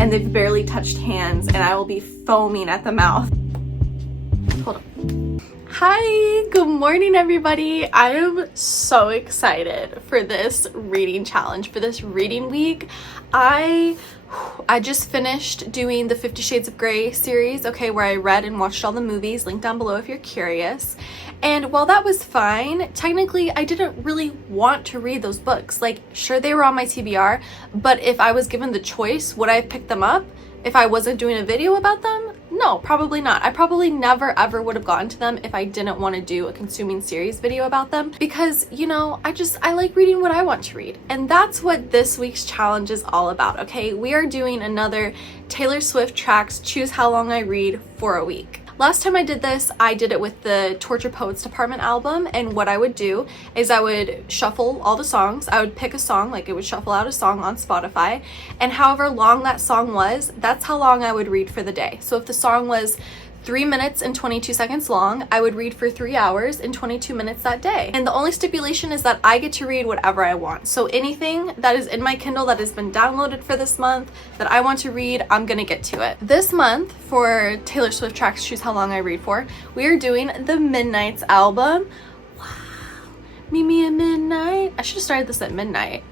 and they've barely touched hands, and I will be foaming at the mouth. Hold on. Hi, good morning everybody. I am so excited for this reading challenge, for this reading week. I just finished doing the 50 Shades of Grey series, okay, where I read and watched all the movies, linked down below if you're curious. And while that was fine, technically I didn't really want to read those books. Like, sure, they were on my TBR, but if I was given the choice, would I have picked them up if I wasn't doing a video about them? No, probably not. I probably never ever would have gotten to them if I didn't want to do a consuming series video about them, because, you know, I like reading what I want to read. And that's what this week's challenge is all about, okay? We are doing another Taylor Swift Tracks Choose How Long I Read for a week. Last time I did this, I did it with the Tortured Poets Department album, and what I would do is I would shuffle all the songs. I would pick a song, like it would shuffle out a song on Spotify, and however long that song was, that's how long I would read for the day. So if the song was 3 minutes and 22 seconds long, I would read for 3 hours and 22 minutes that day. And the only stipulation is that I get to read whatever I want. So anything that is in my Kindle that has been downloaded for this month that I want to read, I'm gonna get to it. This month, for Taylor Swift Tracks Choose How Long I Read For, we are doing the Midnights album. Wow. Meet me at midnight. I should have started this at midnight.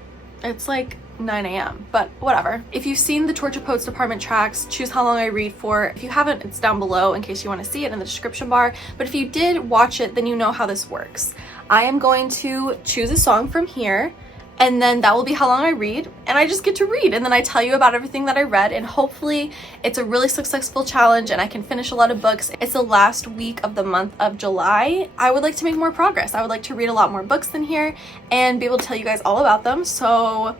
It's like 9 a.m. but whatever. If you've seen the Tortured Poets Department tracks, Choose How Long I Read For, if you haven't, it's down below in case you want to see it in the description bar, but if you did watch it, then you know how this works. I am going to choose a song from here, and then that will be how long I read, and I just get to read, and then I tell you about everything that I read, and hopefully it's a really successful challenge and I can finish a lot of books. It's the last week of the month of July. I would like to make more progress. I would like to read a lot more books than here and be able to tell you guys all about them. So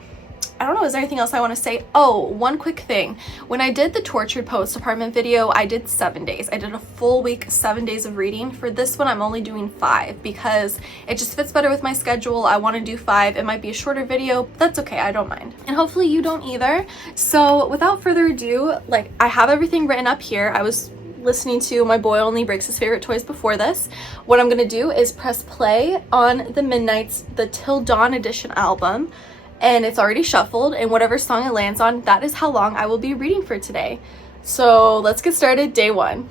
I don't know, is there anything else I want to say? Oh, one quick thing. When I did the Tortured Poets Department video, I did 7 days. I did a full week, 7 days of reading. For this one, I'm only doing 5 because it just fits better with my schedule. I want to do 5. It might be a shorter video, but that's okay, I don't mind. And hopefully you don't either. So without further ado, like, I have everything written up here. I was listening to My Boy Only Breaks His Favorite Toys before this. What I'm gonna do is press play on the Midnights, the Till Dawn Edition album, and it's already shuffled, and whatever song it lands on, that is how long I will be reading for today. So let's get started. Day 1.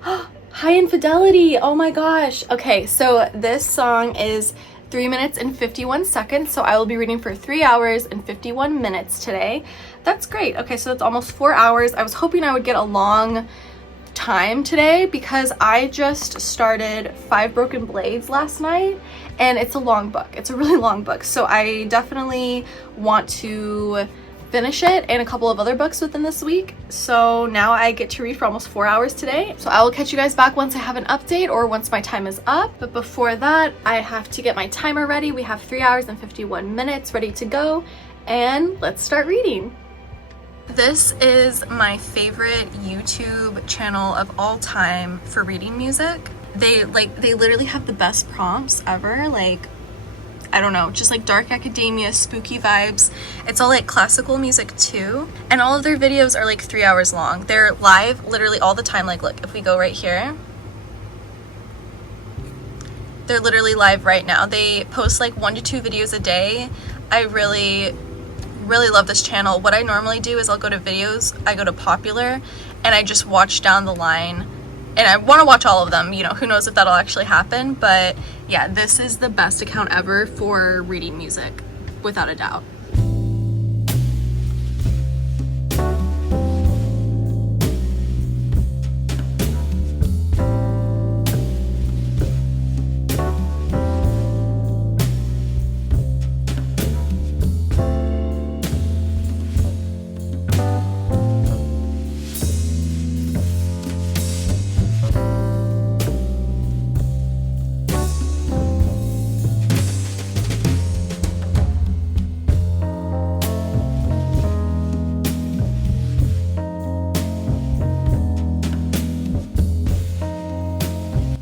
High Infidelity, oh my gosh. Okay, so this song is 3 minutes and 51 seconds, so I will be reading for 3 hours and 51 minutes today. That's great. Okay, so that's almost 4 hours. I was hoping I would get a long time today because I just started 5 Broken Blades last night, and it's a long book. It's a really long book, so I definitely want to finish it and a couple of other books within this week. So now I get to read for almost 4 hours today. So I will catch you guys back once I have an update or once my time is up. But before that, I have to get my timer ready. We have 3 hours and 51 minutes ready to go, and let's start reading. This is my favorite YouTube channel of all time for reading music. They literally have the best prompts ever. Like, I don't know, just like dark academia, spooky vibes. It's all like classical music too. And all of their videos are like 3 hours long. They're live literally all the time. Like, look, if we go right here, they're literally live right now. They post like 1 to 2 videos a day. I really love this channel. What I normally do is I'll go to videos, I go to popular, and I just watch down the line. And I want to watch all of them, you know, who knows if that'll actually happen, but yeah, this is the best account ever for reading music, without a doubt.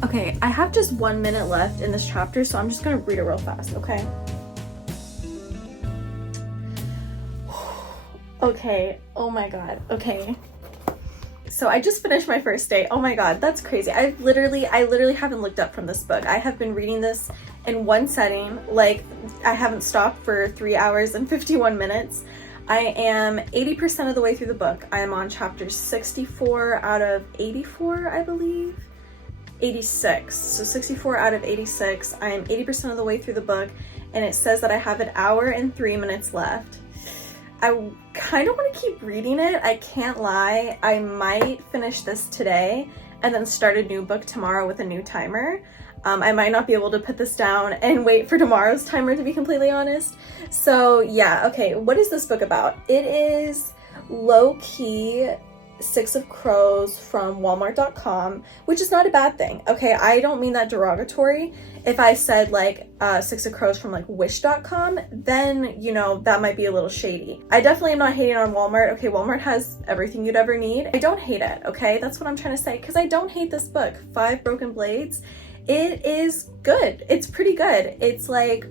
Okay, I have just 1 minute left in this chapter, so I'm just gonna read it real fast, okay? Okay, oh my god, okay. So I just finished my first day. Oh my god, that's crazy. I literally haven't looked up from this book. I have been reading this in one setting. Like, I haven't stopped for 3 hours and 51 minutes. I am 80% of the way through the book. I am on chapter 64 out of 84, I believe. 86. So 64 out of 86. I am 80% of the way through the book, and it says that I have an hour and 3 minutes left. I kind of want to keep reading it. I can't lie. I might finish this today and then start a new book tomorrow with a new timer. I might not be able to put this down and wait for tomorrow's timer, to be completely honest. So yeah, okay, what is this book about? It is low-key Six of Crows from Walmart.com, which is not a bad thing. Okay, I don't mean that derogatory. If I said like Six of Crows from like Wish.com, then, you know, that might be a little shady. I definitely am not hating on Walmart. Okay, Walmart has everything you'd ever need. I don't hate it, okay? That's what I'm trying to say, because I don't hate this book, Five Broken Blades. It is good. It's pretty good. It's like,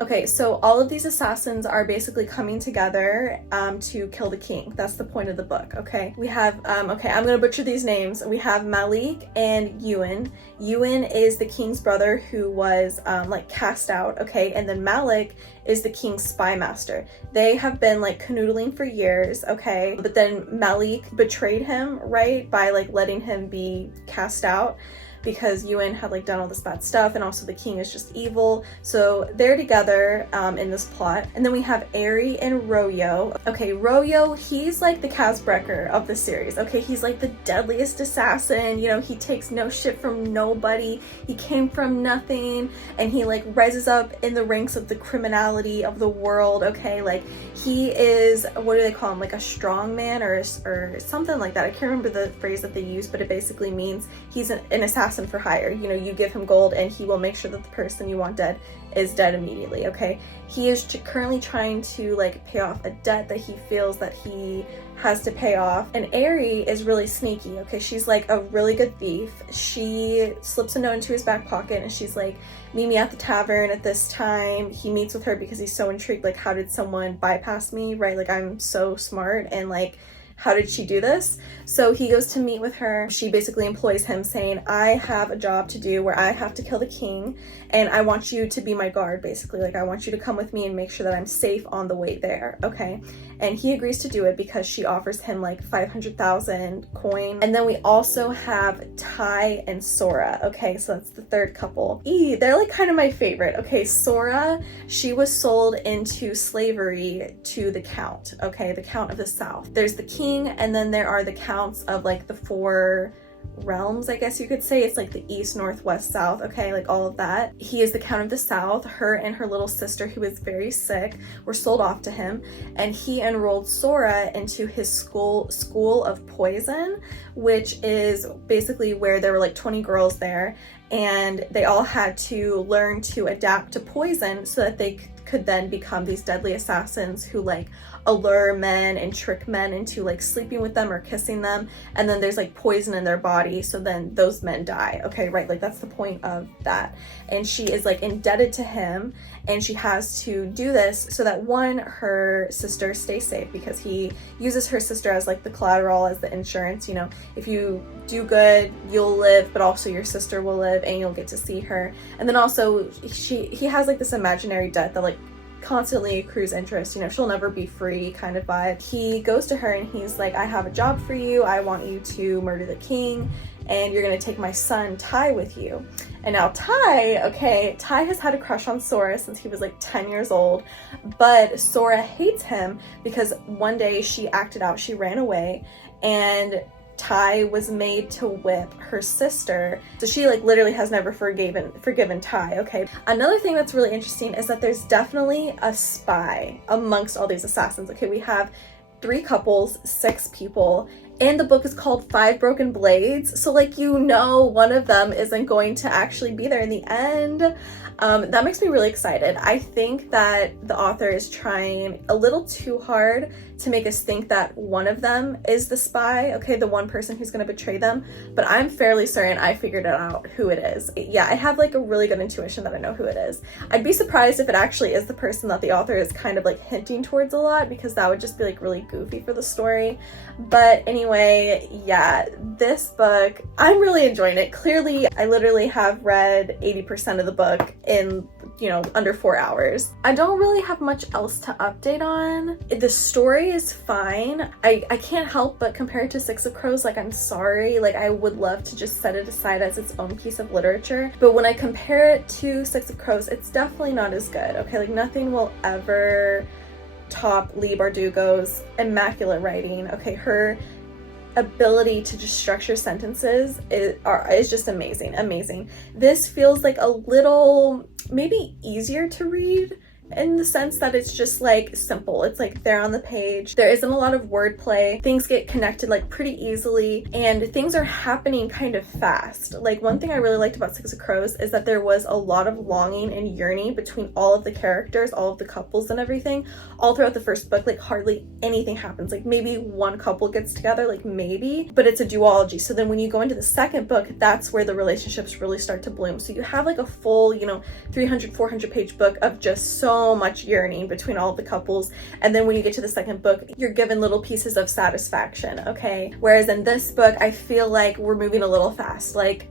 okay, so all of these assassins are basically coming together to kill the king. That's the point of the book, okay? We have, okay, I'm gonna butcher these names. We have Malik and Ewan. Ewan is the king's brother who was like cast out, okay? And then Malik is the king's spy master. They have been like canoodling for years, okay? But then Malik betrayed him, right? By like letting him be cast out, because Ewan had like done all this bad stuff, and also the king is just evil. So they're together in this plot. And then we have Aerie and Royo. Okay, Royo, he's like the Casbreaker of the series. Okay, he's like the deadliest assassin. You know, he takes no shit from nobody. He came from nothing, and he like rises up in the ranks of the criminality of the world. Okay, like he is, what do they call him? Like a strong man or something like that. I can't remember the phrase that they use, but it basically means he's an assassin for hire. You know, you give him gold and he will make sure that the person you want dead is dead immediately, okay? He is currently trying to like pay off a debt that he feels that he has to pay off. And Aerie is really sneaky, okay? She's like a really good thief. She slips a note into his back pocket and she's like, meet me at the tavern at this time. He meets with her because he's so intrigued, like, how did someone bypass me, right? Like, I'm so smart, and like, how did she do this? So he goes to meet with her. She basically employs him, saying, I have a job to do where I have to kill the king, and I want you to be my guard, basically. Like, I want you to come with me and make sure that I'm safe on the way there, okay? And he agrees to do it because she offers him like 500,000 coin. And then we also have Ty and Sora, okay? So that's the third couple. They're like kind of my favorite. Okay, Sora, she was sold into slavery to the Count, okay? The Count of the South. There's the king, and then there are the counts of like the four realms, I guess you could say. It's like the east, north, west, south, okay, like all of that. He is the Count of the South. Her and her little sister, who is very sick, were sold off to him, and he enrolled Sora into his school of poison, which is basically where there were like 20 girls there, and they all had to learn to adapt to poison so that they could then become these deadly assassins who like allure men and trick men into like sleeping with them or kissing them, and then there's like poison in their body, so then those men die, okay, right? Like, that's the point of that. And she is like indebted to him, and she has to do this so that, one, her sister stays safe, because he uses her sister as like the collateral, as the insurance. You know, if you do good, you'll live, but also your sister will live and you'll get to see her. And then also he has like this imaginary debt that like constantly accrues interest, you know, she'll never be free kind of vibe. He goes to her and he's like, I have a job for you. I want you to murder the king, and you're gonna take my son Ty with you. And now Ty, okay, Ty has had a crush on Sora since he was like 10 years old, but Sora hates him because one day she acted out, she ran away, and Ty was made to whip her sister. So she like literally has never forgiven Ty, okay? Another thing that's really interesting is that there's definitely a spy amongst all these assassins, okay? We have 3 couples, 6 people, and the book is called Five Broken Blades. So like, you know, one of them isn't going to actually be there in the end. That makes me really excited. I think that the author is trying a little too hard to make us think that one of them is the spy, okay, the one person who's going to betray them, but I'm fairly certain I figured it out who it is. Yeah, I have like a really good intuition that I know who it is. I'd be surprised if it actually is the person that the author is kind of like hinting towards a lot, because that would just be like really goofy for the story. But anyway, anyway, yeah, this book, I'm really enjoying it. Clearly, I literally have read 80% of the book in, you know, under 4 hours. I don't really have much else to update on. The story is fine. I can't help but compare it to Six of Crows. Like, I'm sorry, like I would love to just set it aside as its own piece of literature, but when I compare it to Six of Crows, it's definitely not as good, okay? Like, nothing will ever top Leigh Bardugo's immaculate writing, okay? Her ability to just structure sentences is just amazing. This feels like a little maybe easier to read in the sense that it's just like simple. It's like there on the page. There isn't a lot of wordplay. Things get connected like pretty easily, and things are happening kind of fast. Like, one thing I really liked about Six of Crows is that there was a lot of longing and yearning between all of the characters, all of the couples and everything, all throughout the first book. Like, hardly anything happens. Like, maybe one couple gets together, like maybe, but it's a duology. So then when you go into the second book, that's where the relationships really start to bloom. So you have like a full, you know, 300-400 page book of just so much yearning between all of the couples, and then when you get to the second book, you're given little pieces of satisfaction, okay? Whereas in this book, I feel like we're moving a little fast. Like,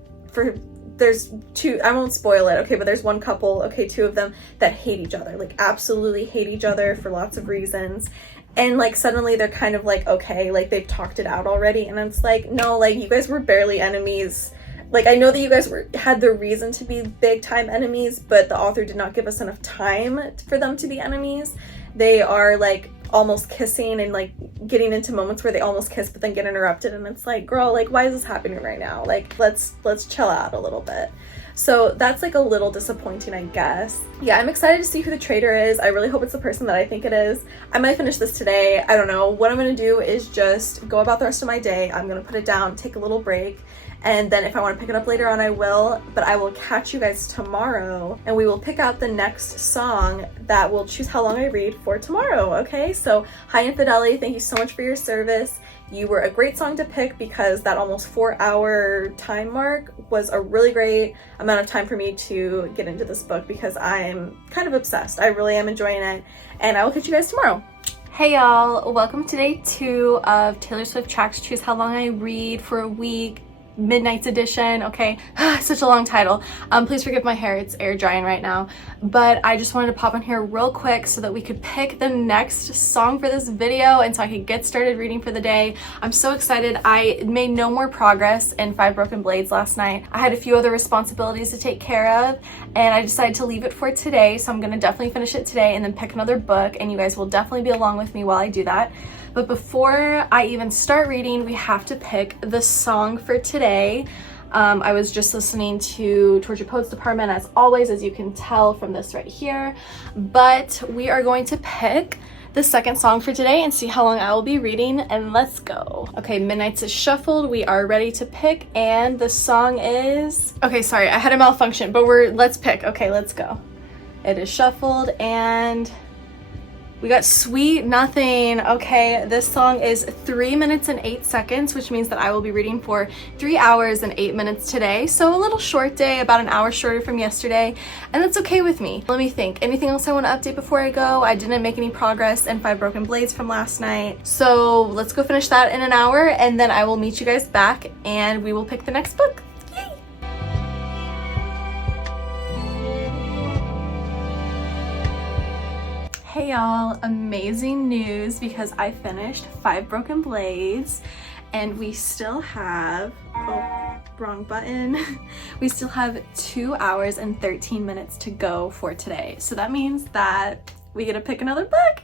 there's two, I won't spoil it, okay, but there's one couple, okay, two of them that hate each other, like absolutely hate each other for lots of reasons. And like suddenly they're kind of like, okay, like they've talked it out already, and it's like, no, like you guys were barely enemies. Like, I know that you guys had the reason to be big time enemies, but the author did not give us enough time for them to be enemies. They are like almost kissing and like getting into moments where they almost kiss but then get interrupted, and it's like, girl, like why is this happening right now? Like, let's chill out a little bit. So that's like a little disappointing, I guess. Yeah, I'm excited to see who the traitor is. I really hope it's the person that I think it is. I might finish this today. I don't know. What I'm gonna do is just go about the rest of my day. I'm gonna put it down, take a little break, and then if I want to pick it up later on, I will. But I will catch you guys tomorrow, and we will pick out the next song that will choose how long I read for tomorrow, okay? So, hi Infidelity, thank you so much for your service. You were a great song to pick because that almost 4-hour time mark was a really great amount of time for me to get into this book because I'm kind of obsessed. I really am enjoying it, and I will catch you guys tomorrow. Hey y'all, welcome to day 2 of Taylor Swift Tracks Choose How Long I Read for a Week. Midnight's edition, okay? Such a long title. Please forgive my hair, it's air drying right now. But I just wanted to pop on here real quick so that we could pick the next song for this video and so I could get started reading for the day. I'm so excited. I made no more progress in Five Broken Blades last night. I had a few other responsibilities to take care of, and I decided to leave it for today, so I'm gonna definitely finish it today and then pick another book, and you guys will definitely be along with me while I do that. But before I even start reading, we have to pick the song for today. I was just listening to Torture Poets Department as always, as you can tell from this right here. But we are going to pick the second song for today and see how long I will be reading, and let's go. Okay, Midnight's is shuffled. We are ready to pick, and the song is... Okay, sorry, I had a malfunction, but let's pick. Okay, let's go. It is shuffled, and... we got Sweet Nothing. Okay, this song is 3 minutes and 8 seconds, which means that I will be reading for 3 hours and 8 minutes today. So a little short day, about an hour shorter from yesterday, and that's okay with me. Let me think. Anything else I want to update before I go? I didn't make any progress in Five Broken Blades from last night. So let's go finish that in an hour, and then I will meet you guys back and we will pick the next book. Hey y'all, amazing news because I finished Five Broken Blades and we still have, oh, wrong button. We still have 2 hours and 13 minutes to go for today. So that means that we get to pick another book.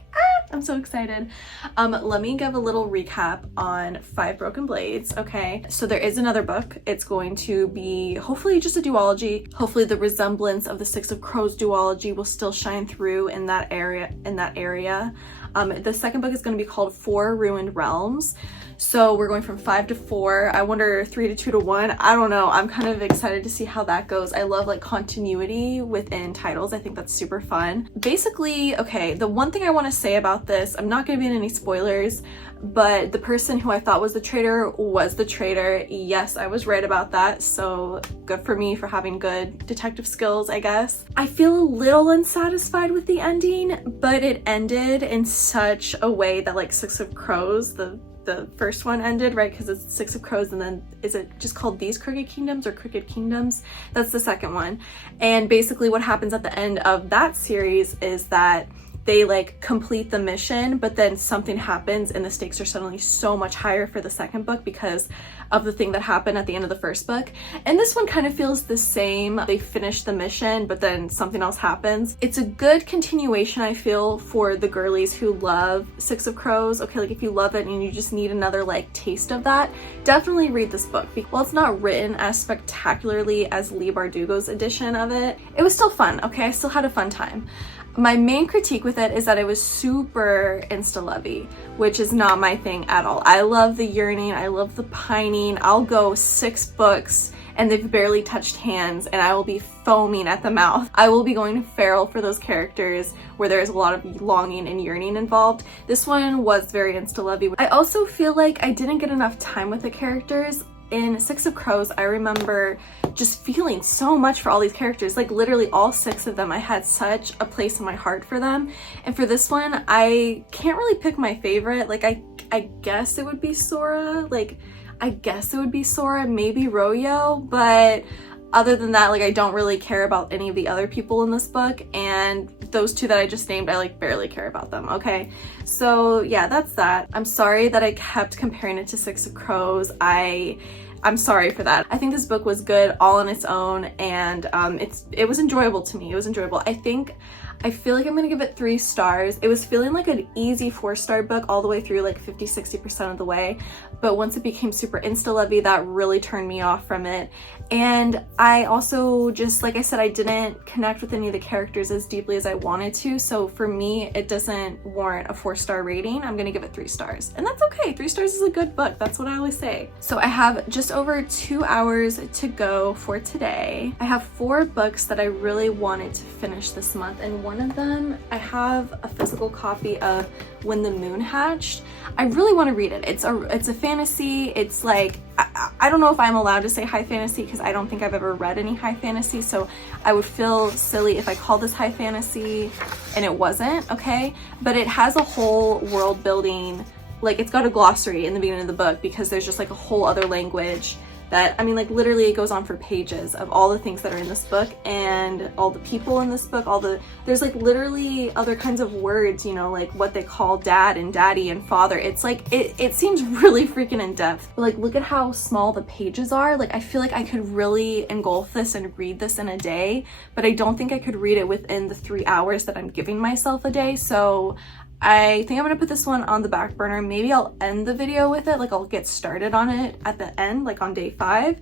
I'm so excited. Let me give a little recap on Five Broken Blades, okay? So there is another book. It's going to be hopefully just a duology. Hopefully the resemblance of the Six of Crows duology will still shine through in that area. The second book is going to be called Four Ruined Realms. So we're going from 5 to 4. I wonder 3 to 2 to 1. I don't know. I'm kind of excited to see how that goes. I love like continuity within titles. I think that's super fun. Basically, okay, the one thing I want to say about this, I'm not going to be in any spoilers, but the person who I thought was the traitor was the traitor. Yes, I was right about that. So good for me for having good detective skills, I guess. I feel a little unsatisfied with the ending, but it ended in such a way that like Six of Crows, the the first one ended, right? Because it's Six of Crows, and then is it just called These Crooked Kingdoms or Crooked Kingdoms? That's the second one. And basically what happens at the end of that series is that they like complete the mission, but then something happens and the stakes are suddenly so much higher for the second book because of the thing that happened at the end of the first book. And this one kind of feels the same. They finish the mission, but then something else happens. It's a good continuation, I feel, for the girlies who love Six of Crows. Okay, like if you love it and you just need another like taste of that, definitely read this book. While it's not written as spectacularly as Leigh Bardugo's edition of it, it was still fun, okay? I still had a fun time. My main critique with it is that it was super insta-lovey, which is not my thing at all. I love the yearning, I love the pining. I'll go 6 books and they've barely touched hands and I will be foaming at the mouth. I will be going feral for those characters where there's a lot of longing and yearning involved. This one was very insta-lovey. I also feel like I didn't get enough time with the characters. In Six of Crows, I remember just feeling so much for all these characters, like literally all 6 of them. I had such a place in my heart for them. And for this one, I can't really pick my favorite. Like I guess it would be Sora. Maybe Royo, but other than that, like I don't really care about any of the other people in this book, and those 2 that I just named, I like barely care about them, okay? So yeah, that's that. I'm sorry that I kept comparing it to Six of Crows. I'm sorry for that. I think this book was good all on its own, and it was enjoyable to me. It was enjoyable. I feel like I'm gonna give it 3 stars. It was feeling like an easy 4-star book all the way through, like 50-60% of the way, but once it became super insta-lovey, that really turned me off from it. And I also just, like I said, I didn't connect with any of the characters as deeply as I wanted to, so for me, it doesn't warrant a 4-star rating. I'm gonna give it 3 stars, and that's okay. 3 stars is a good book. That's what I always say. So I have just over 2 hours to go for today. I have 4 books that I really wanted to finish this month, and one of them, I have a physical copy of When the Moon Hatched. I really want to read it. It's a fantasy. It's like, I don't know if I'm allowed to say high fantasy because I don't think I've ever read any high fantasy, so I would feel silly if I called this high fantasy and it wasn't, okay? But it has a whole world building, like it's got a glossary in the beginning of the book because there's just like a whole other language that, I mean, like literally it goes on for pages of all the things that are in this book and all the people in this book, there's like literally other kinds of words, you know, like what they call dad and daddy and father. It's like, it seems really freaking in depth. But like, look at how small the pages are. Like, I feel like I could really engulf this and read this in a day, but I don't think I could read it within the 3 hours that I'm giving myself a day. So I think I'm gonna put this one on the back burner. Maybe I'll end the video with it, like I'll get started on it at the end, like on day 5.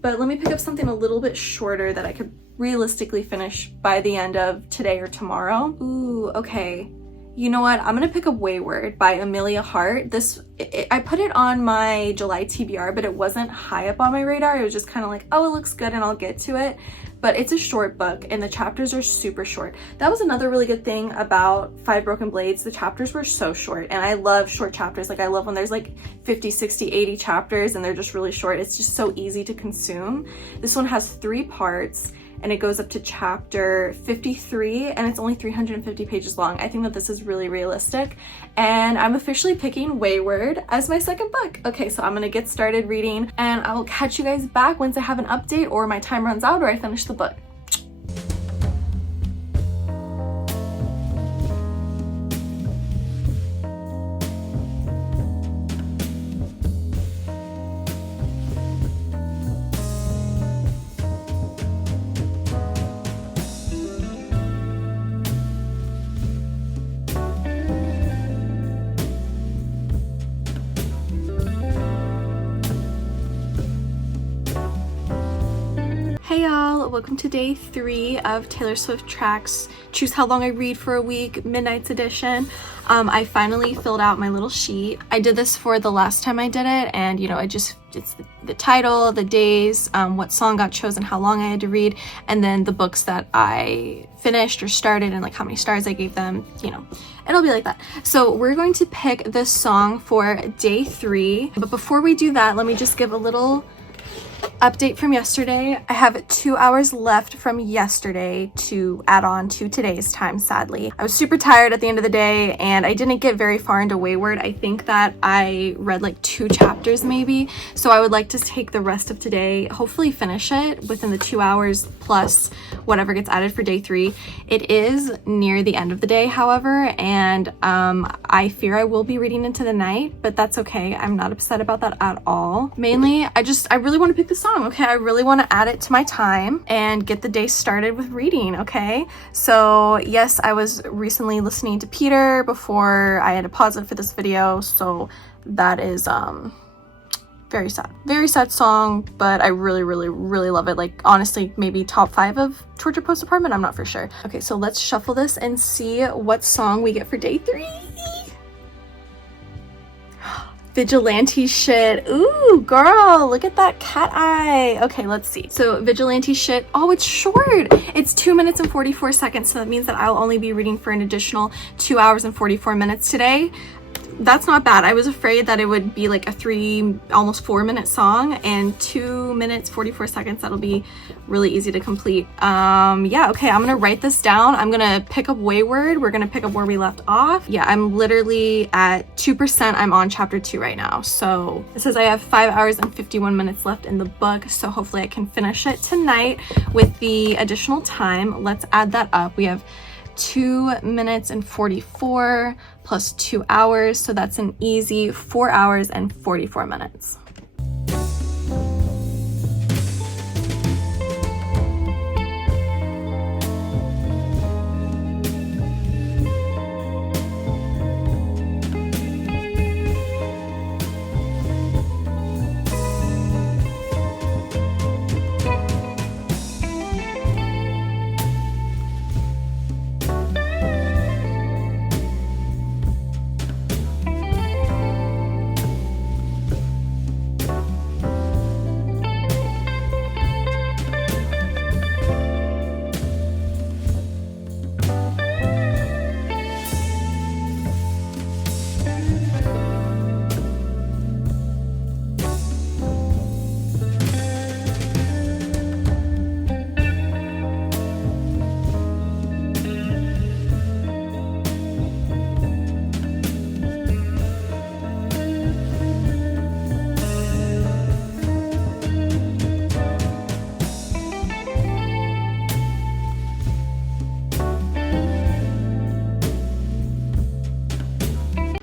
But let me pick up something a little bit shorter that I could realistically finish by the end of today or tomorrow. Ooh, okay. You know what? I'm gonna pick up Wayward by Amelia Hart. I put it on my July TBR, but it wasn't high up on my radar. It was just kind of like, oh, it looks good and I'll get to it. But it's a short book and the chapters are super short. That was another really good thing about Five Broken Blades. The chapters were so short, and I love short chapters. Like I love when there's like 50, 60, 80 chapters and they're just really short. It's just so easy to consume. This one has 3 parts and it goes up to chapter 53 and it's only 350 pages long. I think that this is really realistic, and I'm officially picking Wayward as my second book. Okay, so I'm gonna get started reading and I will catch you guys back once I have an update or my time runs out or I finish the book. Hey y'all, welcome to day 3 of Taylor Swift Tracks Choose How Long I Read for a Week Midnight's edition. I finally filled out my little sheet. I did this for the last time I did it, and you know, it's the title, the days, what song got chosen, how long I had to read, and then the books that I finished or started and like how many stars I gave them, you know, it'll be like that. So we're going to pick this song for day 3, but before we do that, let me just give a little Update from yesterday. I have 2 hours left from yesterday to add on to today's time, sadly. I was super tired at the end of the day and I didn't get very far into Wayward. I think that I read like 2 chapters maybe. So I would like to take the rest of today, hopefully finish it within the 2 hours plus whatever gets added for day 3. It is near the end of the day, however, and I fear I will be reading into the night, but that's okay. I'm not upset about that at all. Mainly, I really want to pick the song, okay? I really want to add it to my time and get the day started with reading, okay? So yes, I was recently listening to Peter before I had to pause it for this video, so that is very sad song, but I really love it. Like honestly, maybe top 5 of Torture Post Apartment, I'm not for sure. Okay, so let's shuffle this and see what song we get for day 3. Vigilante shit. Ooh, girl, look at that cat eye. Okay, let's see. So vigilante shit. Oh, it's short. It's 2 minutes and 44 seconds. So that means that I'll only be reading for an additional 2 hours and 44 minutes today. That's not bad. I was afraid that it would be like a 3, almost 4 minute song, and 2 minutes 44 seconds. That'll be really easy to complete. Yeah, okay, I'm gonna write this down. I'm gonna pick up Wayward. We're gonna pick up where we left off. Yeah, I'm literally at 2%. I'm on chapter 2 right now. So it says I have 5 hours and 51 minutes left in the book. So hopefully I can finish it tonight with the additional time. Let's add that up. We have 2 minutes and 44 plus 2 hours, so that's an easy 4 hours and 44 minutes.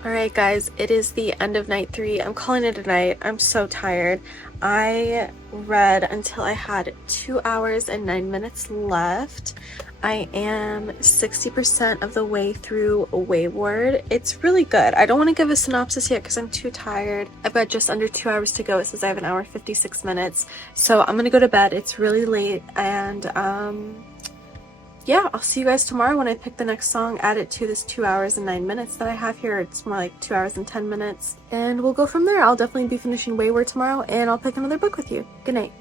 Alright guys, it is the end of night 3. I'm calling it a night. I'm so tired. I read until I had 2 hours and 9 minutes left. I am 60% of the way through Wayward. It's really good. I don't want to give a synopsis yet because I'm too tired. I've got just under 2 hours to go. It says I have 1 hour 56 minutes. So I'm gonna go to bed. It's really late, and yeah, I'll see you guys tomorrow when I pick the next song, add it to this 2 hours and 9 minutes that I have here. It's more like 2 hours and 10 minutes. And we'll go from there. I'll definitely be finishing Wayward tomorrow, and I'll pick another book with you. Good night.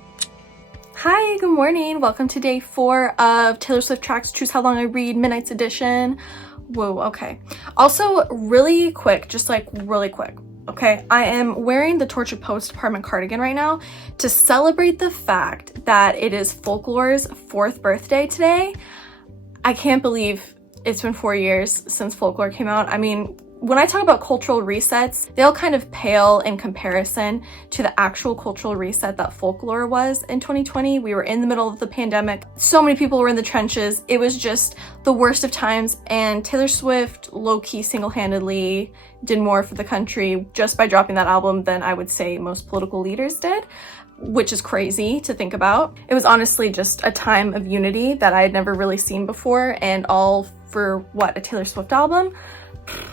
Hi, good morning. Welcome to day 4 of Taylor Swift Tracks Choose How Long I Read Midnight's Edition. Whoa, okay. Also, really quick, just like really quick. Okay, I am wearing the Tortured Post Apartment cardigan right now to celebrate the fact that it is Folklore's 4th birthday today. I can't believe it's been 4 years since Folklore came out. I mean, when I talk about cultural resets, they all kind of pale in comparison to the actual cultural reset that Folklore was in 2020. We were in the middle of the pandemic. So many people were in the trenches. It was just the worst of times, and Taylor Swift low-key single-handedly did more for the country just by dropping that album than I would say most political leaders did, which is crazy to think about. It was honestly just a time of unity that I had never really seen before, and all for what, a Taylor Swift album?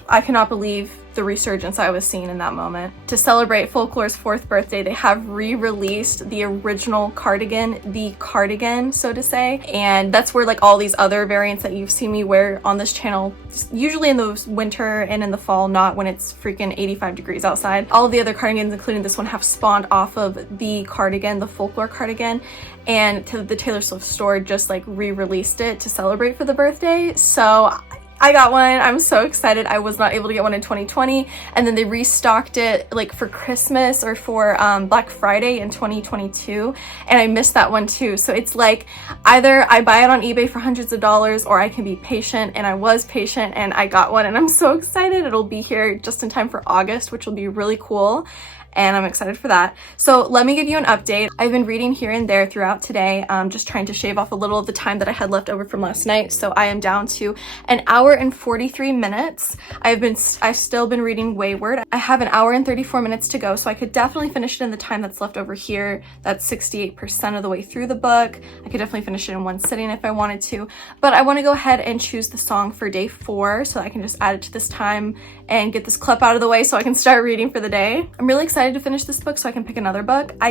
I cannot believe the resurgence I was seeing in that moment. To celebrate Folklore's 4th birthday, they have re-released the original cardigan, the cardigan, so to say, and that's where like all these other variants that you've seen me wear on this channel, usually in the winter and in the fall, not when it's freaking 85 degrees outside. All of the other cardigans, including this one, have spawned off of the cardigan, the Folklore cardigan, and the Taylor Swift store just like re-released it to celebrate for the birthday. So I got one. I'm so excited. I was not able to get one in 2020, and then they restocked it like for Christmas or for Black Friday in 2022, and I missed that one too. So it's like either I buy it on eBay for hundreds of dollars, or I can be patient, and I was patient and I got one, and I'm so excited. It'll be here just in time for August, which will be really cool. And I'm excited for that. So let me give you an update. I've been reading here and there throughout today, just trying to shave off a little of the time that I had left over from last night. So I am down to an hour and 43 minutes. I've still been reading Wayward. I have an hour and 34 minutes to go, so I could definitely finish it in the time that's left over here. That's 68% of the way through the book. I could definitely finish it in one sitting if I wanted to, but I want to go ahead and choose the song for day 4 so I can just add it to this time and get this clip out of the way so I can start reading for the day. I'm really excited to finish this book so I can pick another book. Do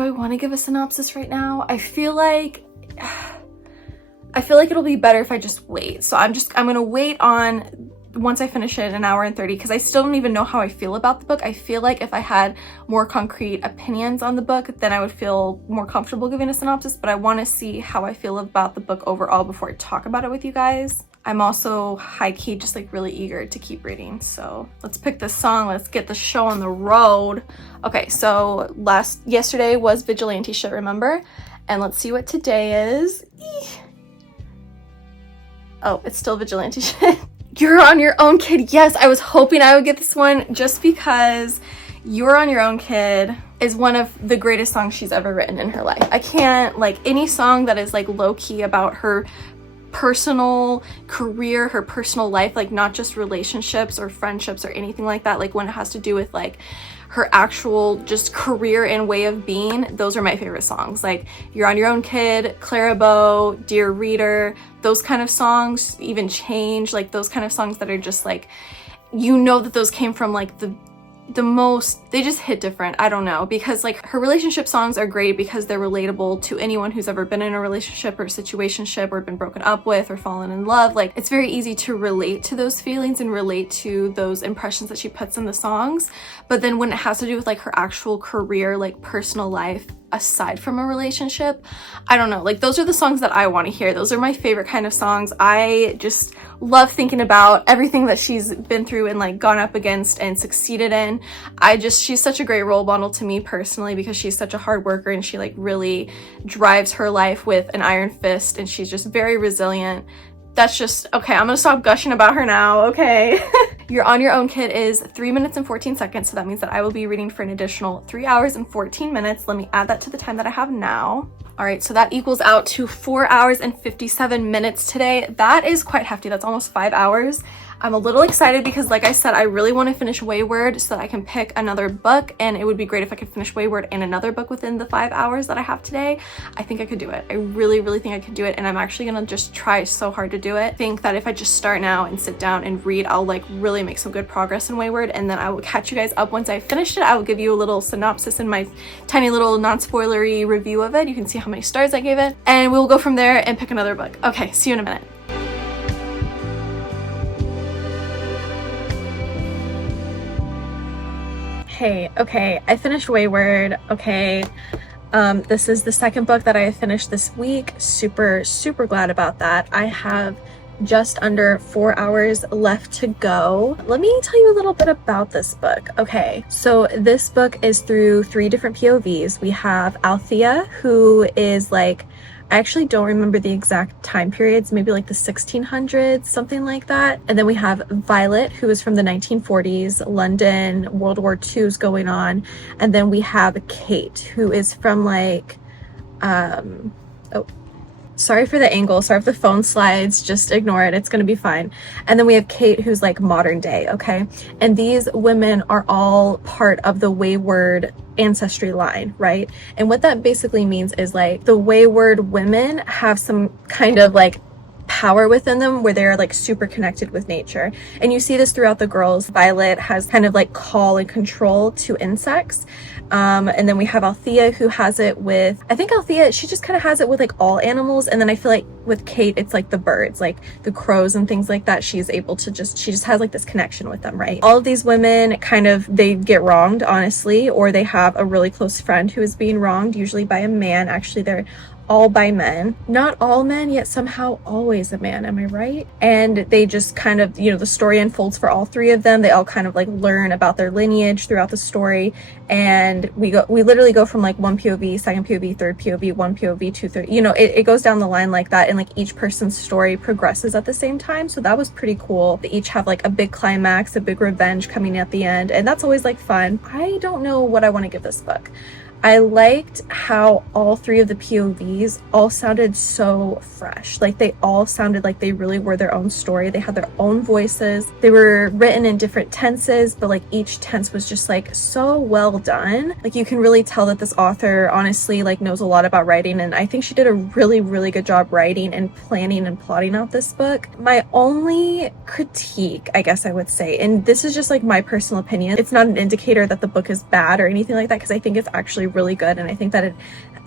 I want to give a synopsis right now? I feel like it'll be better if I just wait. So I'm gonna wait on once I finish it in an hour and 30, because I still don't even know how I feel about the book. I feel like if I had more concrete opinions on the book, then I would feel more comfortable giving a synopsis, but I want to see how I feel about the book overall before I talk about it with you guys. I'm also high-key just like really eager to keep reading. So let's pick this song. Let's get the show on the road. Okay, so yesterday was Vigilante shit, remember? And let's see what today is. Oh, it's still Vigilante shit. You're on Your Own, Kid. Yes, I was hoping I would get this one just because You're on Your Own, Kid is one of the greatest songs she's ever written in her life. I can't, like, any song that is like low-key about her personal career, her personal life, like not just relationships or friendships or anything like that, like when it has to do with like her actual just career and way of being, those are my favorite songs. Like You're on Your Own, Kid, Clarabeau, Dear Reader, those kind of songs, even Change, like those kind of songs that are just like, you know that those came from like the most, they just hit different. I don't know, because like her relationship songs are great because they're relatable to anyone who's ever been in a relationship or situationship or been broken up with or fallen in love. Like it's very easy to relate to those feelings and relate to those impressions that she puts in the songs. But then when it has to do with like her actual career, like personal life aside from a relationship, I don't know, like those are the songs that I want to hear. Those are my favorite kind of songs. I just love thinking about everything that she's been through and like gone up against and succeeded in. She's such a great role model to me personally because she's such a hard worker and she like really drives her life with an iron fist and she's just very resilient. That's just, okay, I'm gonna stop gushing about her now, okay? You're on Your Own, Kid is 3 minutes and 14 seconds, so that means that I will be reading for an additional 3 hours and 14 minutes. Let me add that to the time that I have now. All right, so that equals out to 4 hours and 57 minutes today. That is quite hefty. That's almost 5 hours. I'm a little excited because, like I said, I really want to finish Wayward so that I can pick another book, and it would be great if I could finish Wayward and another book within the 5 hours that I have today. I think I could do it. I really, really think I could do it, and I'm actually gonna just try so hard to do it. I think that if I just start now and sit down and read, I'll like really make some good progress in Wayward, and then I will catch you guys up once I finished it. I will give you a little synopsis and my tiny little non-spoilery review of it. You can see how many stars I gave it, and we'll go from there and pick another book. Okay, see you in a minute. Okay, I finished Wayward. Okay, this is the second book that I finished this week. Super glad about that. I have just under 4 hours left to go. Let me tell you a little bit about this book. Okay, so this book is through 3 different POVs. We have Althea, who is like, I actually don't remember the exact time periods, maybe like the 1600s, something like that. And then we have Violet, who is from the 1940s, London, World War II is going on. And then we have Kate, who is from like, oh, sorry for the angle, sorry if the phone slides, just ignore it, it's gonna be fine. And then we have Kate, who's like modern day, okay? And these women are all part of the Wayward ancestry line, right? And what that basically means is like the Wayward women have some kind of like power within them where they're like super connected with nature. And you see this throughout the girls. Violet has kind of like call and control to insects. And then we have Althea, who has it with, I think Althea, she just kind of has it with like all animals. And then I feel like with Kate, it's like the birds, like the crows and things like that. She's able to she just has like this connection with them, right? All of these women kind of, they get wronged, honestly, or they have a really close friend who is being wronged, usually by a man. Actually, they're all by men. Not all men, yet somehow always a man, am I right? And they just kind of, the story unfolds for all three of them. They all kind of like learn about their lineage throughout the story, and we literally go from like one POV, second POV, third POV, one POV, two, third, it goes down the line like that, and like each person's story progresses at the same time. So that was pretty cool. They each have like a big climax, a big revenge coming at the end, and that's always like fun. I don't know what I want to give this book. I liked how all three of the POVs all sounded so fresh. Like they all sounded like they really were their own story. They had their own voices. They were written in different tenses, but like each tense was just like so well done. Like you can really tell that this author honestly like knows a lot about writing, and I think she did a really, really good job writing and planning and plotting out this book. My only critique, I guess I would say, and this is just like my personal opinion, it's not an indicator that the book is bad or anything like that, because I think it's actually really good, and I think that it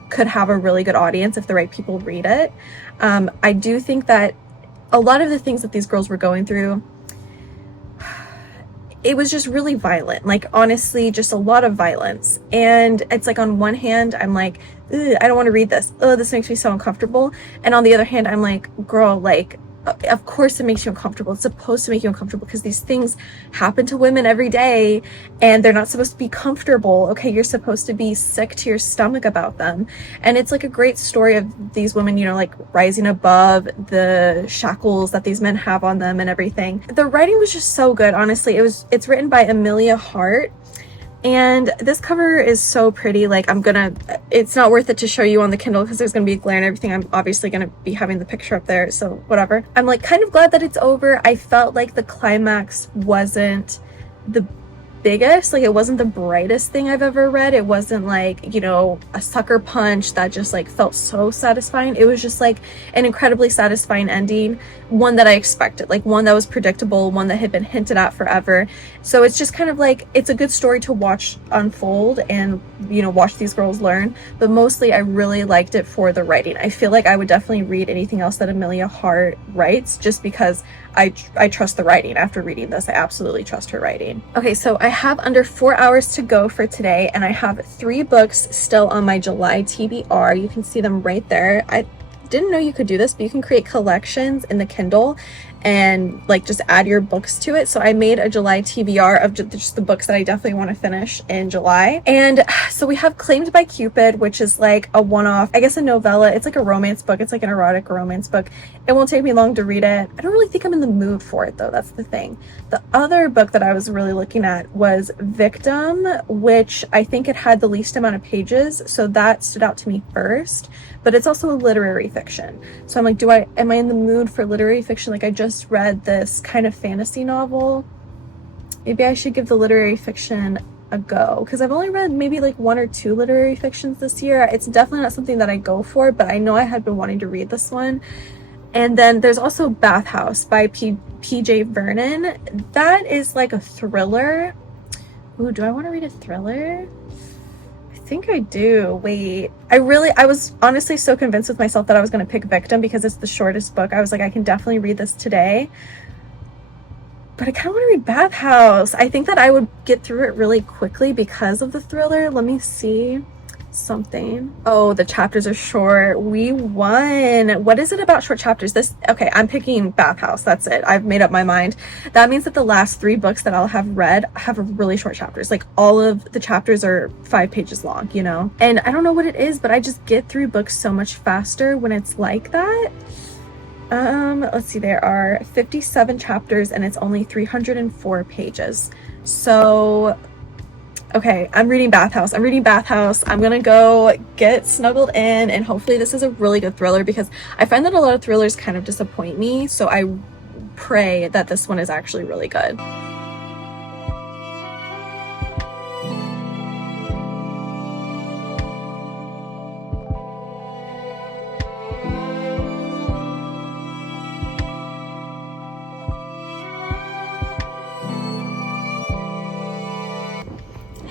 could have a really good audience if the right people read it. I do think that a lot of the things that these girls were going through, it was just really violent, like honestly just a lot of violence. And it's like on one hand I'm like, I don't want to read this, this makes me so uncomfortable, and on the other hand I'm like, girl, like of course it makes you uncomfortable. It's supposed to make you uncomfortable because these things happen to women every day and they're not supposed to be comfortable. Okay, you're supposed to be sick to your stomach about them. And it's like a great story of these women, like rising above the shackles that these men have on them and everything. The writing was just so good, honestly. It's written by Amelia Hart. And this cover is so pretty. Like it's not worth it to show you on the Kindle because there's gonna be a glare and everything. I'm obviously gonna be having the picture up there, so whatever. I'm like kind of glad that it's over. I felt like the climax wasn't the biggest, like it wasn't the brightest thing I've ever read. It wasn't like, a sucker punch that just like felt so satisfying. It was just like an incredibly satisfying ending, one that I expected, like one that was predictable, one that had been hinted at forever. So it's just kind of like, it's a good story to watch unfold and watch these girls learn, but mostly I really liked it for the writing. I feel like I would definitely read anything else that Amelia Hart writes just because I trust the writing. After reading this, I absolutely trust her writing. Okay, so I have under 4 hours to go for today, and I have 3 books still on my July TBR. You can see them right there. I didn't know you could do this, but you can create collections in the Kindle and like just add your books to it. So I made a July TBR of just the books that I definitely want to finish in July. And so we have Claimed by Cupid, which is like a one-off, I guess a novella. It's like a romance book. It's like an erotic romance book. It won't take me long to read it. I don't really think I'm in the mood for it though. That's the thing. The other book that I was really looking at was Victim, which I think it had the least amount of pages. So that stood out to me first, but it's also a literary fiction. So I'm like, am I in the mood for literary fiction? Like I just read this kind of fantasy novel. Maybe I should give the literary fiction a go, because I've only read maybe like 1 or 2 literary fictions this year. It's definitely not something that I go for, but I know I had been wanting to read this one. And then there's also Bathhouse by PJ Vernon. That is like a thriller. Ooh, do I want to read a thriller? I think I do. Wait, I was honestly so convinced with myself that I was going to pick Victim because it's the shortest book. I was like, I can definitely read this today. But I kind of want to read Bathhouse. I think that I would get through it really quickly because of the thriller. Let me see something. Oh, the chapters are short. We won. What is it about short chapters? Okay, I'm picking Bathhouse. That's it. I've made up my mind. That means that the last 3 books that I'll have read have really short chapters. Like all of the chapters are 5 pages long, And I don't know what it is, but I just get through books so much faster when it's like that. Let's see, there are 57 chapters and it's only 304 pages. So okay, I'm reading Bathhouse. I'm gonna go get snuggled in, and hopefully this is a really good thriller because I find that a lot of thrillers kind of disappoint me. So I pray that this one is actually really good.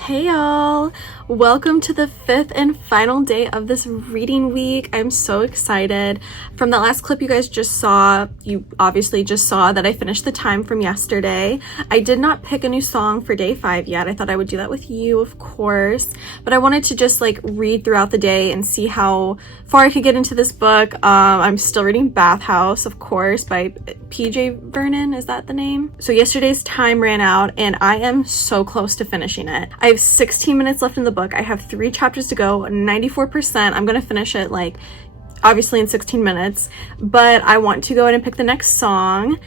Hey y'all, welcome to the 5th and final day of this reading week. I'm so excited. From that last clip you guys just saw, you obviously just saw that I finished the time from yesterday. I did not pick a new song for day 5 yet. I thought I would do that with you, of course, but I wanted to just like read throughout the day and see how far I could get into this book. I'm still reading Bathhouse, of course, by PJ Vernon, is that the name? So yesterday's time ran out and I am so close to finishing it. I have 16 minutes left in the book. I have 3 chapters to go, 94%. I'm gonna finish it like obviously in 16 minutes, but I want to go ahead and pick the next song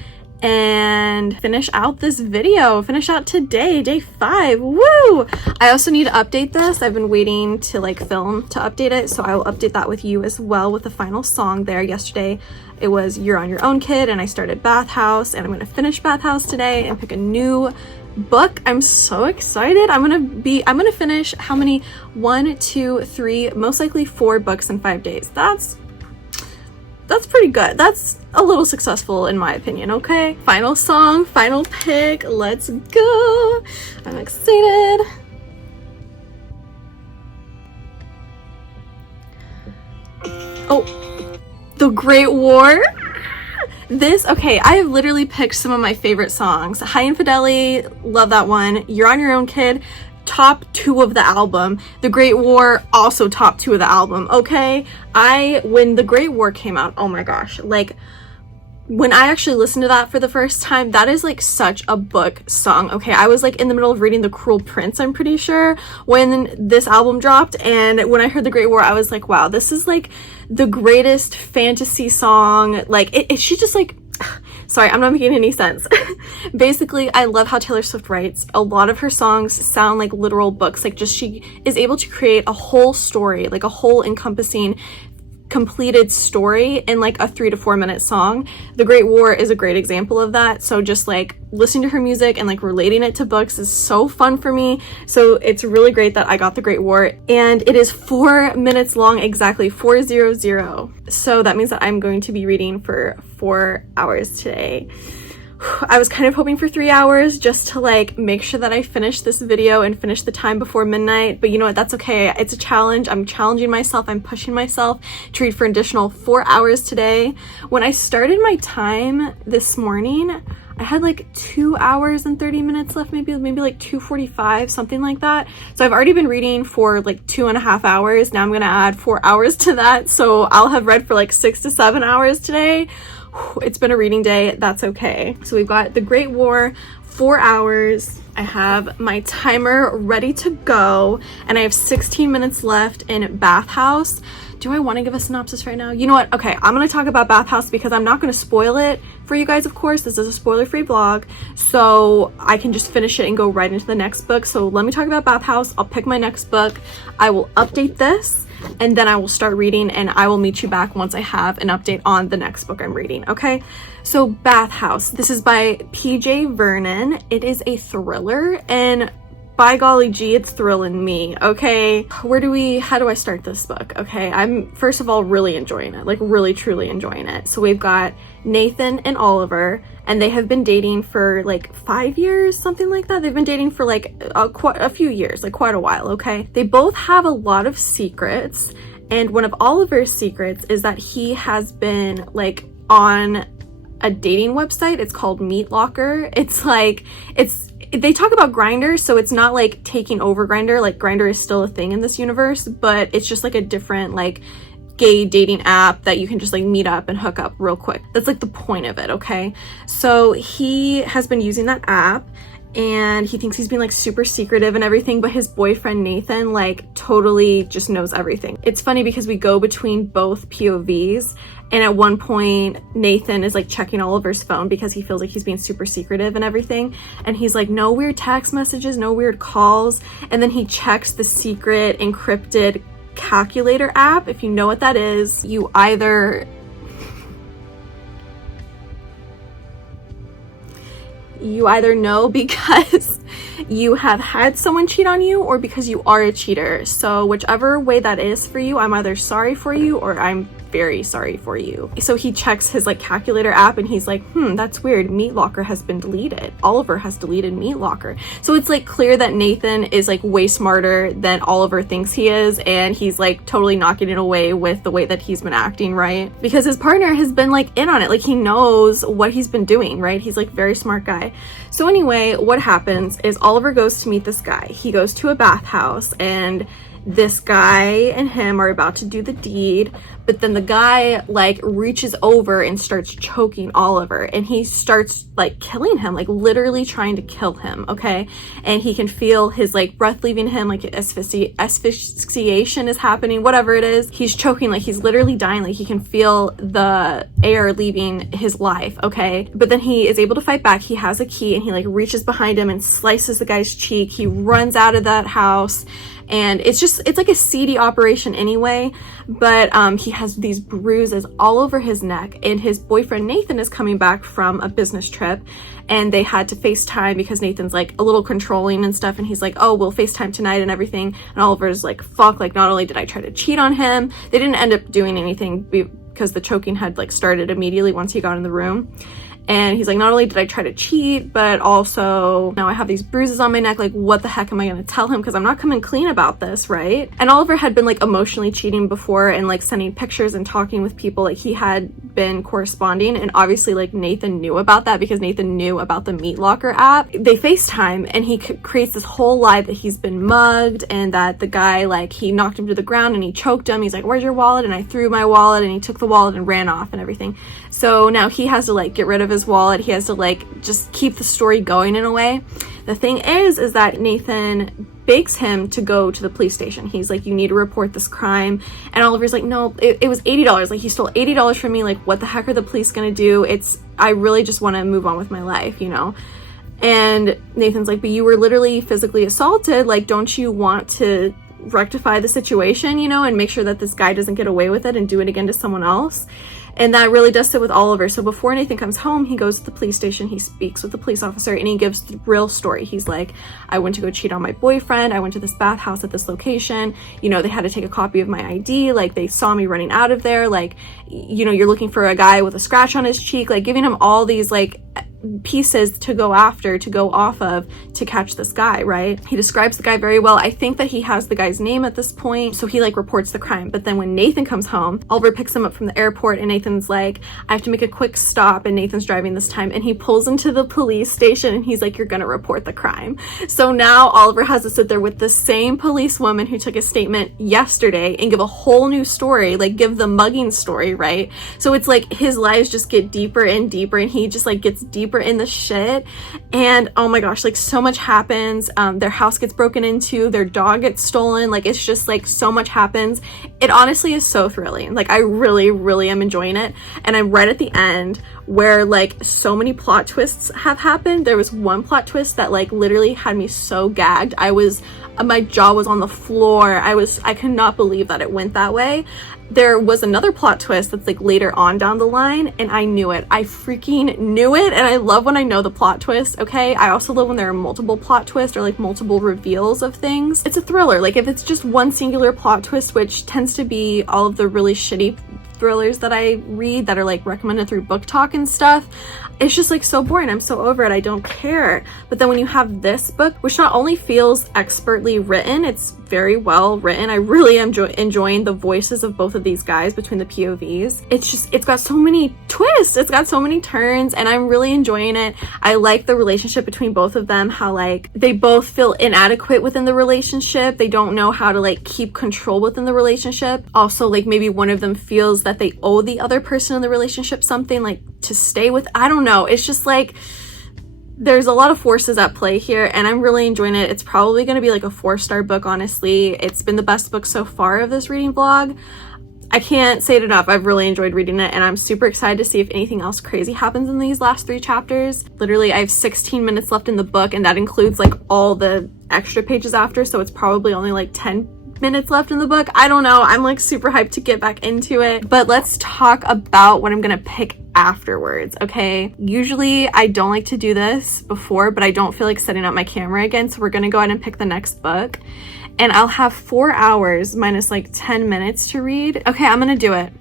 and finish out this video, finish out today, day 5. Woo! I also need to update this. I've been waiting to like film to update it, so I will update that with you as well with the final song there. Yesterday it was You're on Your Own Kid, and I started Bathhouse, and I'm gonna finish Bathhouse today and pick a new book. I'm so excited. I'm gonna finish how many? 1, 2, 3, most likely 4 books in 5 days. That's pretty good. That's a little successful in my opinion. Okay, final song, final pick, let's go. I'm excited. Oh, The Great War. Okay, I have literally picked some of my favorite songs. High Infidelity, love that one. You're on Your Own Kid, top 2 of the album. The Great War, also top 2 of the album, okay? When The Great War came out, oh my gosh, like, when I actually listened to that for the first time, that is like such a book song, okay? I was like in the middle of reading The Cruel Prince, I'm pretty sure, when this album dropped, and when I heard The Great War, I was like, wow, this is like the greatest fantasy song. Like, it should just like, sorry, I'm not making any sense. Basically, I love how Taylor Swift writes. A lot of her songs sound like literal books, like just she is able to create a whole story, like a whole encompassing completed story in like a 3 to 4 minute song. The Great War is a great example of that. So just like listening to her music and like relating it to books is so fun for me. So it's really great that I got The Great War, and it is 4 minutes long, exactly 400. So that means that I'm going to be reading for 4 hours today. I was kind of hoping for 3 hours just to like make sure that I finish this video and finish the time before midnight, but you know what, that's okay. It's a challenge. I'm challenging myself. I'm pushing myself to read for an additional 4 hours today. When I started my time this morning, I had like 2 hours and 30 minutes left, maybe like 2:45, something like that. So I've already been reading for like 2.5 hours. Now I'm gonna add 4 hours to that, so I'll have read for like 6 to 7 hours today. It's been a reading day, that's okay. So we've got The Great War, 4 hours. I have my timer ready to go, and I have 16 minutes left in Bathhouse. Do I want to give a synopsis right now? You know what? Okay, I'm going to talk about Bathhouse because I'm not going to spoil it for you guys, of course. This is a spoiler-free vlog, so I can just finish it and go right into the next book. So let me talk about Bathhouse. I'll pick my next book. I will update this, and then I will start reading, and I will meet you back once I have an update on the next book I'm reading, okay? So Bathhouse, this is by PJ Vernon. It is a thriller, and by golly gee, it's thrilling me, okay? How do I start this book? Okay, I'm first of all really enjoying it, like really truly enjoying it. So we've got Nathan and Oliver, and they have been dating for like 5 years, something like that. They've been dating for like quite a few years, like quite a while, okay? They both have a lot of secrets, and one of Oliver's secrets is that he has been like on a dating website. It's called Meat Locker. They talk about Grindr, so it's not like taking over Grindr. Like Grindr is still a thing in this universe, but it's just like a different like gay dating app that you can just like meet up and hook up real quick. That's like the point of it, okay? So he has been using that app, and he thinks he's being like super secretive and everything, but his boyfriend Nathan like totally just knows everything. It's funny because we go between both POVs, and at one point Nathan is like checking Oliver's phone because he feels like he's being super secretive and everything, and he's like, no weird text messages, no weird calls, and then he checks the secret encrypted calculator app. If you know what that is, you either know because you have had someone cheat on you, or because you are a cheater. So whichever way that is for you, I'm either sorry for you or I'm very sorry for you. So he checks his like calculator app and he's like, that's weird. Meat Locker has been deleted. Oliver has deleted Meat Locker. So it's like clear that Nathan is like way smarter than Oliver thinks he is, and he's like totally not getting away with the way that he's been acting, right? Because his partner has been like in on it. Like he knows what he's been doing, right? He's like very smart guy. So anyway, what happens is Oliver goes to meet this guy. He goes to a bathhouse and this guy and him are about to do the deed, but then the guy like reaches over and starts choking Oliver, and he starts like killing him, like literally trying to kill him, okay? And he can feel his like breath leaving him, like asphyxiation is happening, whatever it is. He's choking, like he's literally dying, like he can feel the air leaving his life, okay? But then he is able to fight back. He has a key and he like reaches behind him and slices the guy's cheek. He runs out of that house. And it's like a seedy operation anyway, but he has these bruises all over his neck, and his boyfriend Nathan is coming back from a business trip, and they had to FaceTime because Nathan's like a little controlling and stuff, and he's like, oh, we'll FaceTime tonight and everything. And Oliver's like, fuck, like not only did I try to cheat on him, they didn't end up doing anything because the choking had like started immediately once he got in the room. And he's like, not only did I try to cheat, but also now I have these bruises on my neck. Like, what the heck am I going to tell him? Because I'm not coming clean about this, right? And Oliver had been like emotionally cheating before and like sending pictures and talking with people. Like he had been corresponding, and obviously like Nathan knew about that because Nathan knew about the Meat Locker app. They FaceTime and he creates this whole lie that he's been mugged and that the guy, like he knocked him to the ground and he choked him. He's like, where's your wallet? And I threw my wallet, and he took the wallet and ran off and everything. So now he has to like get rid of his wallet. He has to like just keep the story going in a way. The thing is that Nathan begs him to go to the police station. He's like, you need to report this crime. And Oliver's like, no, it was $80. Like he stole $80 from me. Like what the heck are the police gonna do? I really just want to move on with my life, you know? And Nathan's like, but you were literally physically assaulted. Like, don't you want to rectify the situation, you know, and make sure that this guy doesn't get away with it and do it again to someone else? And that really does sit with Oliver. So before Nathan comes home, he goes to the police station, he speaks with the police officer, and he gives the real story. He's like, I went to go cheat on my boyfriend. I went to this bathhouse at this location. You know, they had to take a copy of my ID. Like, they saw me running out of there. Like, you know, you're looking for a guy with a scratch on his cheek. Like, giving him all these, like, pieces to go off of to catch this guy, right? He describes the guy very well. I think that he has the guy's name at this point, so he like reports the crime. But then when Nathan comes home, Oliver picks him up from the airport, and Nathan's like, I have to make a quick stop, and Nathan's driving this time, and he pulls into the police station and he's like, you're gonna report the crime. So now Oliver has to sit there with the same policewoman who took a statement yesterday and give a whole new story, like give the mugging story, right? So it's like his lies just get deeper and deeper, and he just like gets deeper in the shit. And oh my gosh, like so much happens. Their house gets broken into, their dog gets stolen. Like it's just like so much happens. It honestly is so thrilling. Like I really am enjoying it. And I'm right at the end where like so many plot twists have happened. There was one plot twist that like literally had me so gagged. My jaw was on the floor. I could not believe that it went that way. There was another plot twist that's like later on down the line, and I knew it. I freaking knew it. And I love when I know the plot twist, okay? I also love when there are multiple plot twists or like multiple reveals of things. It's a thriller. Like if it's just one singular plot twist, which tends to be all of the really shitty thrillers that I read that are like recommended through Book Talk and stuff, it's just like so boring. I'm so over it. I don't care. But then when you have this book, which not only feels expertly written, it's very well written. I really am enjoying the voices of both of these guys between the POVs. It's got so many twists. It's got so many turns, and I'm really enjoying it. I like the relationship between both of them, how like they both feel inadequate within the relationship. They don't know how to like keep control within the relationship. Also, like maybe one of them feels that they owe the other person in the relationship something, like to stay with. I don't know. It's just like there's a lot of forces at play here, and I'm really enjoying it. It's probably going to be like a 4-star book, honestly. It's been the best book so far of this reading vlog. I can't say it enough. I've really enjoyed reading it, and I'm super excited to see if anything else crazy happens in these last 3 chapters. Literally, I have 16 minutes left in the book, and that includes like all the extra pages after, so it's probably only like 10 minutes left in the book. I don't know. I'm like super hyped to get back into it. But let's talk about what I'm gonna pick afterwards, okay? Usually I don't like to do this before, but I don't feel like setting up my camera again, so we're gonna go ahead and pick the next book. And I'll have 4 hours minus like 10 minutes to read. Okay, I'm gonna do it.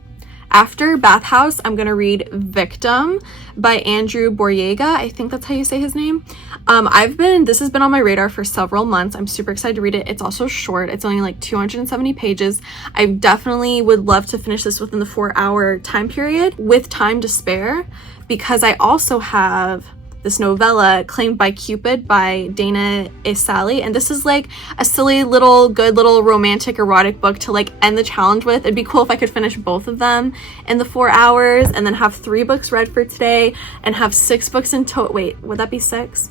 After Bathhouse, I'm gonna read Victim by Andrew Borjega. I think that's how you say his name. This has been on my radar for several months. I'm super excited to read it. It's also short. It's only like 270 pages. I definitely would love to finish this within the 4-hour time period with time to spare, because I also have this novella, Claimed by Cupid by Dana Isali, and this is like a silly little good little romantic erotic book to like end the challenge with. It'd be cool if I could finish both of them in the 4 hours and then have 3 books read for today and have 6 books in total. Wait, would that be 6?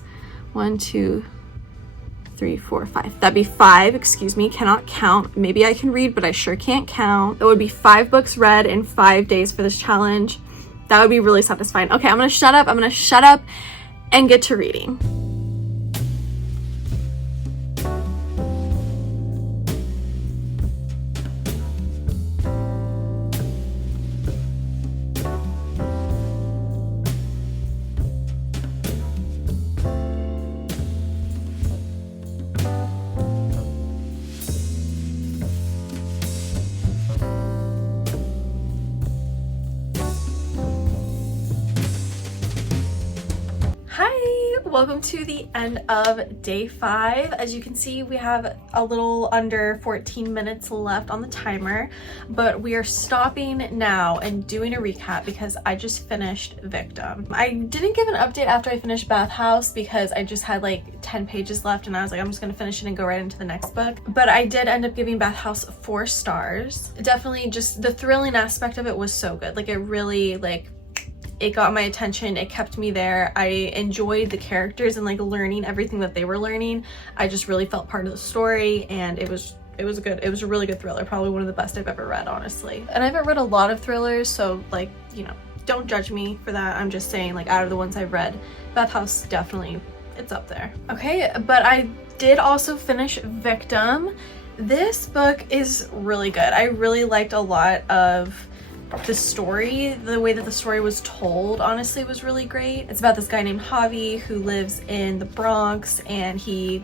1, 2, 3, 4, 5. That'd be 5, excuse me, cannot count. Maybe I can read, but I sure can't count. It would be 5 books read in 5 days for this challenge. That would be really satisfying. Okay, I'm gonna shut up and get to reading. Welcome to the end of day 5. As you can see, we have a little under 14 minutes left on the timer, but we are stopping now and doing a recap because I just finished Victim. I didn't give an update after I finished Bathhouse because I just had like 10 pages left and I was like, I'm just gonna finish it and go right into the next book. But I did end up giving Bathhouse 4 stars. Definitely just the thrilling aspect of it was so good. Like it really it got my attention. It kept me there. I enjoyed the characters and like learning everything that they were learning. I just really felt part of the story, and it was good. It was a really good thriller. Probably one of the best I've ever read, honestly. And I haven't read a lot of thrillers, so like, you know, don't judge me for that. I'm just saying, like, out of the ones I've read, Bathhouse definitely, it's up there. Okay, but I did also finish Victim. This book is really good. I really liked a lot of the story. The way that the story was told, honestly, was really great. It's about this guy named Javi who lives in the Bronx, and he